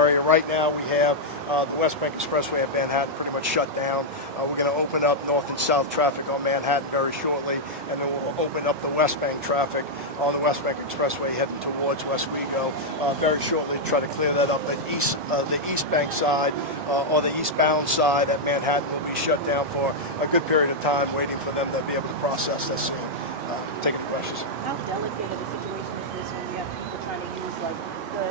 area. Right now we have the West Bank Expressway at Manhattan pretty much shut down. We're going to open up north and south traffic on Manhattan very shortly, and then we'll open up the West Bank traffic on the West Bank Expressway heading towards West Wego very shortly to try to clear that up. The East Bank side or the eastbound side at Manhattan will be shut down for a good period of time, waiting for them to be able to process this scene. Take any questions. How delicate of a situation is this when you have people trying to use like the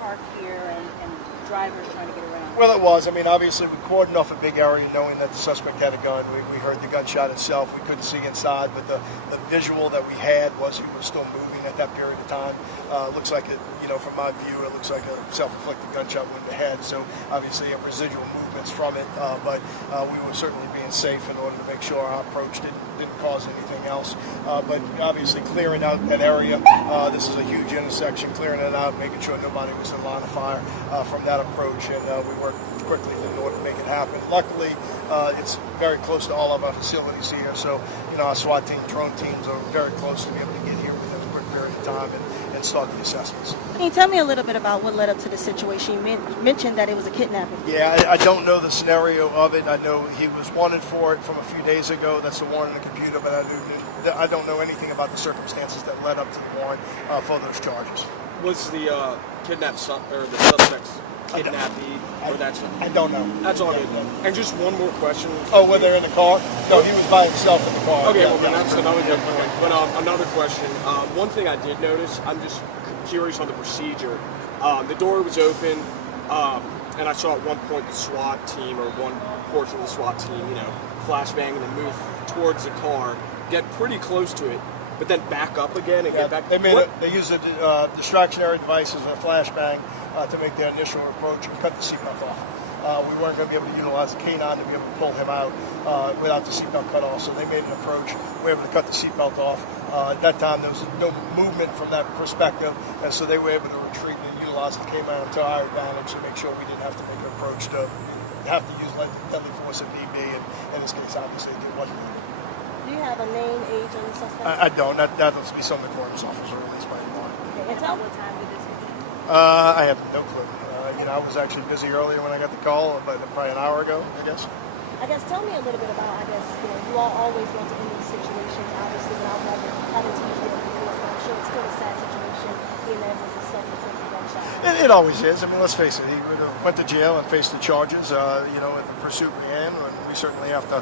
park here and drivers trying to get around? Well, it was. I mean, obviously, we cordoned off a big area knowing that the suspect had a gun. We heard the gunshot itself. We couldn't see inside, but the visual that we had was he was still moving at that period of time. Looks like it, from my view, it looks like a self-inflicted gunshot wound to the head. So, obviously, you have residual movements from it, but we were certainly being safe in order to make sure our approach didn't cause anything else. But obviously, clearing out that area, this is a huge intersection, clearing it out, making sure nobody was in line of fire from that approach, and we worked quickly in order to make it happen. Luckily, it's very close to all of our facilities here, so our SWAT team, drone teams are very close to be able to get here within a quick period of time and start the assessments. Can you tell me a little bit about what led up to the situation? You mentioned that it was a kidnapping. Yeah, I don't know the scenario of it. I know he was wanted for it from a few days ago. That's the warrant in the computer, but I don't know anything about the circumstances that led up to the warrant for those charges. Was the or the suspect's kidnappee or that's? I don't know. That's all good. And just one more question. Oh, were they in the car? No, he was by himself in the car. Okay, well then that's another good point. But another question. One thing I did notice, I'm just curious on the procedure. The door was open, and I saw at one point the SWAT team or one portion of the SWAT team, flashbang and then move towards the car, get pretty close to it, but then back up again and get back. They used a distractionary device as a flashbang to make their initial approach and cut the seatbelt off. We weren't going to be able to utilize the canine to be able to pull him out without the seatbelt cut off, so they made an approach. We were able to cut the seatbelt off. At that time, there was no movement from that perspective, and so they were able to retreat and utilize the canine to our advantage to make sure we didn't have to make an approach to have to use deadly force if need be, and in this case, obviously, it wasn't needed. Do you have a name, age, and suspect? I don't. That will be something the coroner's office or at least by tomorrow. Okay, and tell what time did this happen? I have no clue. I was actually busy earlier when I got the call, but probably an hour ago, I guess. Tell me a little bit about, you all always want to end these situations, obviously, without having to use deadly force, but I'm sure it's still a sad situation, being that it was a self-inflicted gunshot. It always is. I mean, let's face it. He went to jail and faced the charges, in the pursuit we had, and we certainly have to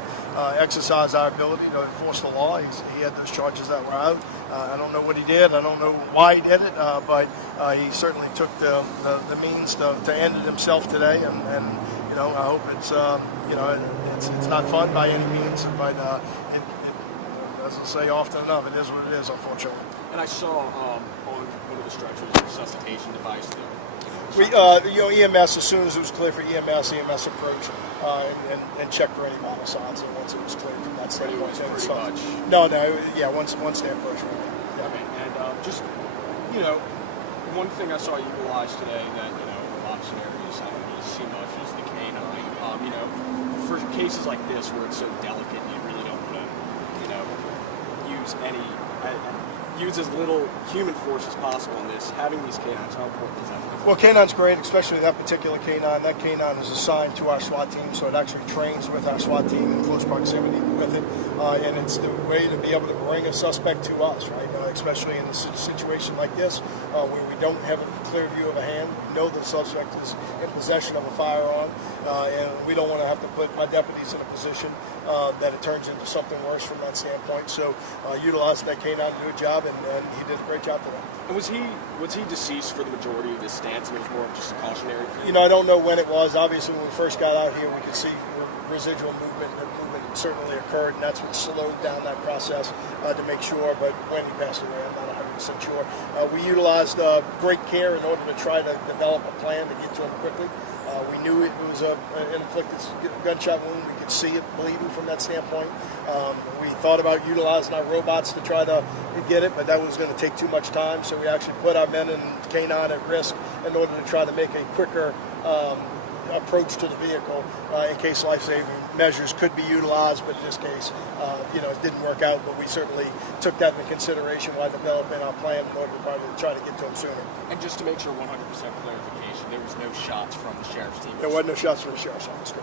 exercise our ability to enforce the law. He had those charges that were out. I don't know what he did. I don't know why he did it, but he certainly took the means to end it himself today, and I hope it's it's not fun by any means, but as I say often enough, it is what it is, unfortunately. And I saw on one of the structures a resuscitation device there. EMS, as soon as it was clear for EMS approached and checked for any vital signs, and once it was clear from that standpoint, once they approached, right? Yeah. Okay, and just one thing I saw you utilize today that in a lot of scenarios I don't really see much is the canine. For cases like this where it's so delicate, you really don't want to use as little human force as possible in this. Having these canines, how important is that? Well, canine's great, especially that particular canine. That canine is assigned to our SWAT team, so it actually trains with our SWAT team in close proximity with it. And it's the way to be able to bring a suspect to us, right? Especially in a situation like this, where we don't have a clear view of a hand. We know the suspect is in possession of a firearm, and we don't want to have to put our deputies in a position that it turns into something worse from that standpoint. So utilizing that canine to do a job, and he did a great job today. And was he deceased for the majority of this stance, and it was more of just a cautionary? I don't know when it was. Obviously, when we first got out here, we could see residual movement. The movement certainly occurred, and that's what slowed down that process to make sure. But when he passed away, I'm not 100% sure. We utilized great care in order to try to develop a plan to get to him quickly. We knew it was an inflicted gunshot wound. We could see it bleeding from that standpoint. We thought about utilizing our robots to try to get it, but that was going to take too much time. So we actually put our men and canine at risk in order to try to make a quicker approach to the vehicle in case life-saving measures could be utilized. But in this case, it didn't work out. But we certainly took that into consideration while developing our plan in order to try to get to him sooner. And just to make sure 100% clarification, there was no shots from the sheriff's team. There wasn't no shots from the sheriff's office.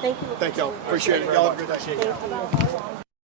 Thank you. Thank y'all. Appreciate it. Y'all have a good day. Thank you.